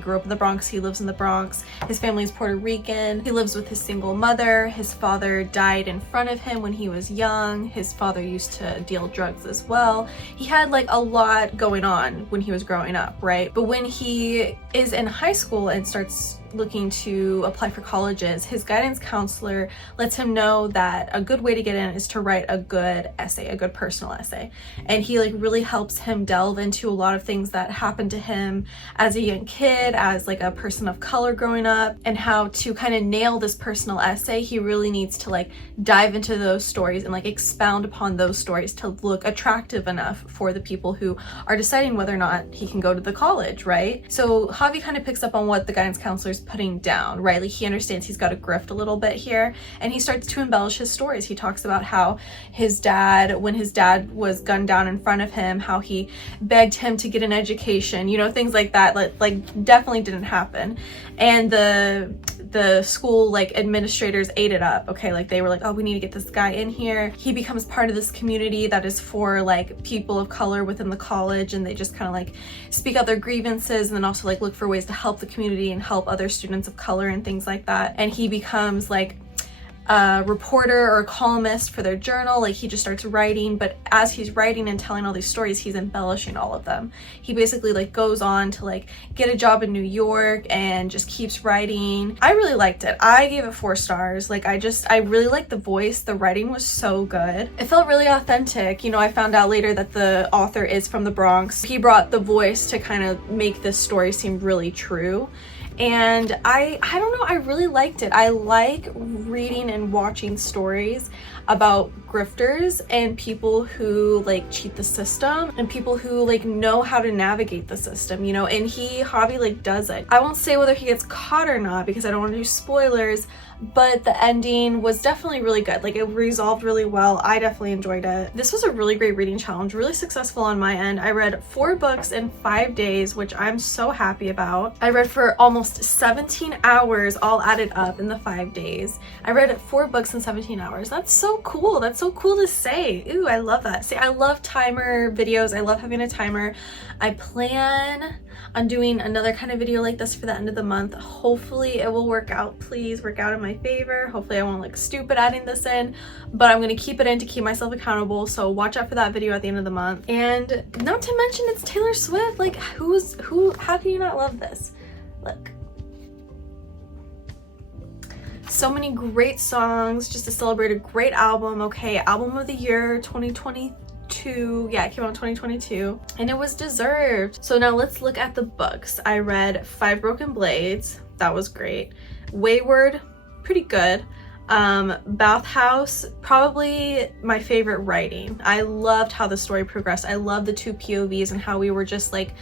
grew up in the Bronx. He lives in the Bronx. His family is Puerto Rican. He lives with his single mother. His father died in front of him when he was young. His father used to deal drugs as well. He had like a lot going on when he was growing up, right? But when he is in high school and starts looking to apply for colleges, his guidance counselor lets him know that a good way to get in is to write a good essay, a good personal essay. And he like really helps him delve into a lot of things that happened to him as a young kid, as like a person of color growing up, and how to kind of nail this personal essay. He really needs to like dive into those stories and like expound upon those stories to look attractive enough for the people who are deciding whether or not he can go to the college, right? So Javi kind of picks up on what the guidance counselor is putting down, right? Like he understands he's got to grift a little bit here, and he starts to embellish his stories. He talks about how his dad, when his dad was gunned down in front of him, how he begged him to get an education, you know, things like that, like definitely didn't happen. And the school like administrators ate it up. Okay, like they were like, oh, we need to get this guy in here. He becomes part of this community that is for like people of color within the college, and they just kind of like speak out their grievances and then also like look for ways to help the community and help other students of color and things like that. And he becomes like a reporter or a columnist for their journal. Like he just starts writing, but as he's writing and telling all these stories, he's embellishing all of them. He basically like goes on to like get a job in New York and just keeps writing. I really liked it. I gave it 4 stars. Like I really liked the voice. The writing was so good. It felt really authentic. You know, I found out later that the author is from the Bronx. He brought the voice to kind of make this story seem really true. And I don't know, I really liked it. I like reading and watching stories about grifters and people who like cheat the system and people who like know how to navigate the system, you know, and Javi like does it. I won't say whether he gets caught or not because I don't want to do spoilers, but the ending was definitely really good. Like it resolved really well. I definitely enjoyed it. This was a really great reading challenge, really successful on my end. I read 4 books in 5 days, which I'm so happy about. I read for almost 17 hours all added up in the 5 days. I read 4 books in 17 hours. That's so so cool. That's so cool to say. Ooh, I love that. See, I love timer videos. I love having a timer. I plan on doing another kind of video like this for the end of the month. Hopefully it will work out. Please work out in my favor. Hopefully I won't look stupid adding this in, but I'm gonna keep it in to keep myself accountable. So watch out for that video at the end of the month. And not to mention it's Taylor Swift. Like how can you not love this? Look. So many great songs just to celebrate a great album. Okay, album of the year 2022. Yeah, it came out in 2022 and it was deserved. So now let's look at the books. I read 5 Broken Blades. That was great. Wayward, pretty good. Bathhouse, probably my favorite writing. I loved how the story progressed. I loved the 2 POVs and how we were just like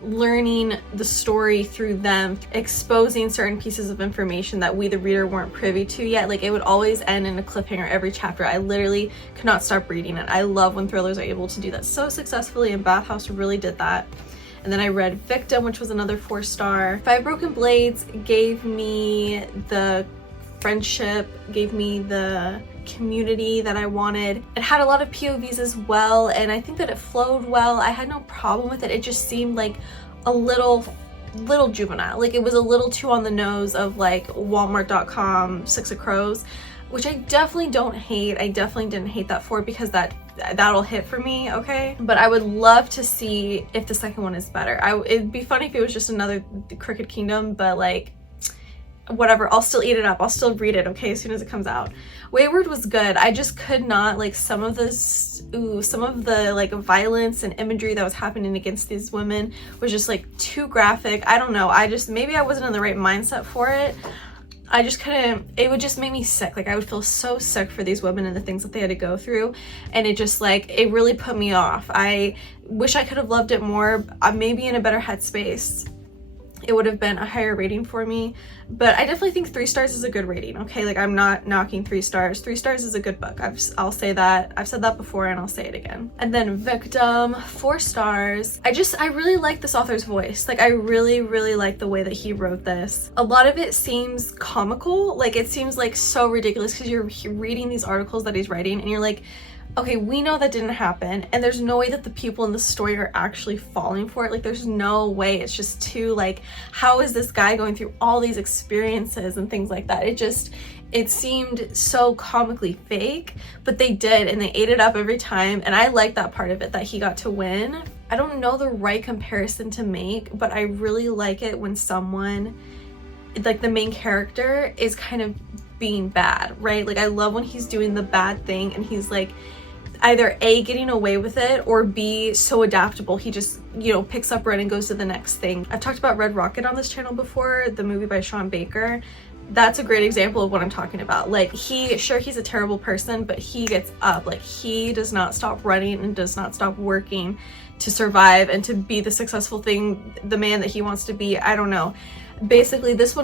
learning the story through them, exposing certain pieces of information that we the reader weren't privy to yet. Like it would always end in a cliffhanger every chapter. I literally could not stop reading it. I love when thrillers are able to do that so successfully, and Bathhouse really did that. And then I read Victim, which was another 4-star. 5 Broken Blades gave me the friendship, gave me the community that I wanted. It had a lot of POVs as well, and I think that it flowed well. I had no problem with it. It just seemed like a little juvenile. Like it was a little too on the nose of like Walmart.com 6 of Crows, which I definitely don't hate. I definitely didn't hate that for it because that'll hit for me, okay? But I would love to see if the second one is better. It'd be funny if it was just another Crooked Kingdom, but like whatever, I'll still eat it up. I'll still read it, okay, as soon as it comes out. Wayward was good. I just could not, like, some of the like violence and imagery that was happening against these women was just like too graphic. I don't know. Maybe I wasn't in the right mindset for it. I just couldn't, it would just make me sick. Like I would feel so sick for these women and the things that they had to go through. And it just like, it really put me off. I wish I could have loved it more, maybe in a better headspace. It would have been a higher rating for me, but I definitely think 3 stars is a good rating, okay? Like I'm not knocking 3 stars. 3 stars is a good book. I'll say that. I've said that before and I'll say it again. And then Victim, 4 stars. I really like this author's voice. Like I really like the way that he wrote this. A lot of it seems comical. Like it seems like so ridiculous because you're reading these articles that he's writing and you're like, okay, we know that didn't happen, and there's no way that the people in the story are actually falling for it. Like there's no way. It's just too like, how is this guy going through all these experiences and things like that? It seemed so comically fake, but they did, and they ate it up every time, and I like that part of it, that he got to win. I don't know the right comparison to make, but I really like it when someone, like the main character, is kind of being bad, right? Like I love when he's doing the bad thing and he's like either A, getting away with it, or B, so adaptable he just, you know, picks up right and goes to the next thing. I've talked about Red Rocket on this channel before, the movie by Sean Baker. That's a great example of what I'm talking about. Like he's a terrible person, but he gets up. Like he does not stop running and does not stop working to survive and to be the successful thing, the man that he wants to be. I don't know. Basically this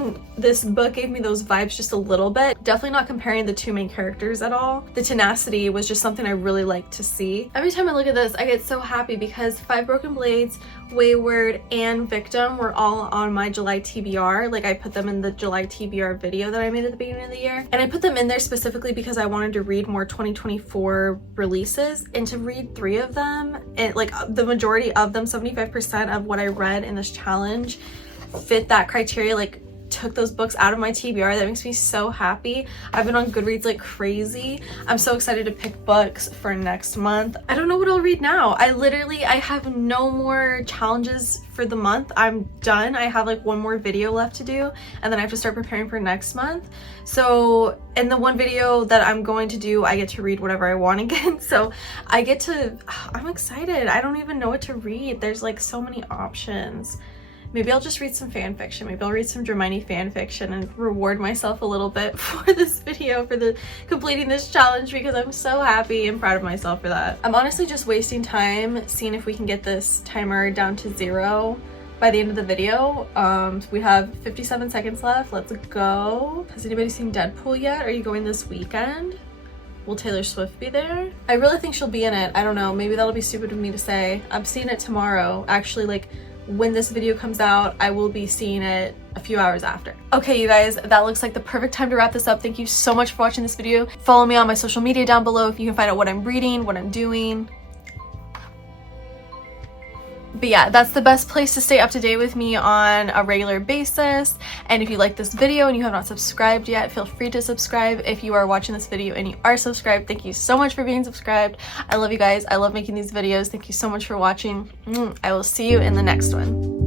book gave me those vibes just a little bit. Definitely not comparing the 2 main characters at all. The tenacity was just something I really like to see. Every time I look at this, I get so happy because 5 Broken Blades, Wayward, and Victim were all on my July TBR. Like I put them in the July TBR video that I made at the beginning of the year. And I put them in there specifically because I wanted to read more 2024 releases, and to read 3 of them, and like the majority of them, 75% of what I read in this challenge fit that criteria, like took those books out of my TBR. That makes me so happy. I've been on Goodreads like crazy. I'm so excited to pick books for next month. I don't know what I'll read now. I have no more challenges for the month. I'm done. I have like 1 more video left to do, and then I have to start preparing for next month. So in the 1 video that I'm going to do, I get to read whatever I want again. So I'm excited. I don't even know what to read. There's like so many options. Maybe I'll just read some fan fiction. Maybe I'll read some Hermione fan fiction and reward myself a little bit for this video, for completing this challenge, because I'm so happy and proud of myself for that. I'm honestly just wasting time seeing if we can get this timer down to 0 by the end of the video. We have 57 seconds left. Let's go. Has anybody seen Deadpool yet? Are you going this weekend? Will Taylor Swift be there? I really think she'll be in it. I don't know. Maybe that'll be stupid of me to say. I'm seeing it tomorrow. Actually, like when this video comes out, I will be seeing it a few hours after. Okay, you guys, that looks like the perfect time to wrap this up. Thank you so much for watching this video. Follow me on my social media down below if you can find out what I'm reading, what I'm doing. But yeah, that's the best place to stay up to date with me on a regular basis. And if you like this video and you have not subscribed yet, feel free to subscribe. If you are watching this video and you are subscribed, thank you so much for being subscribed. I love you guys. I love making these videos. Thank you so much for watching. I will see you in the next one.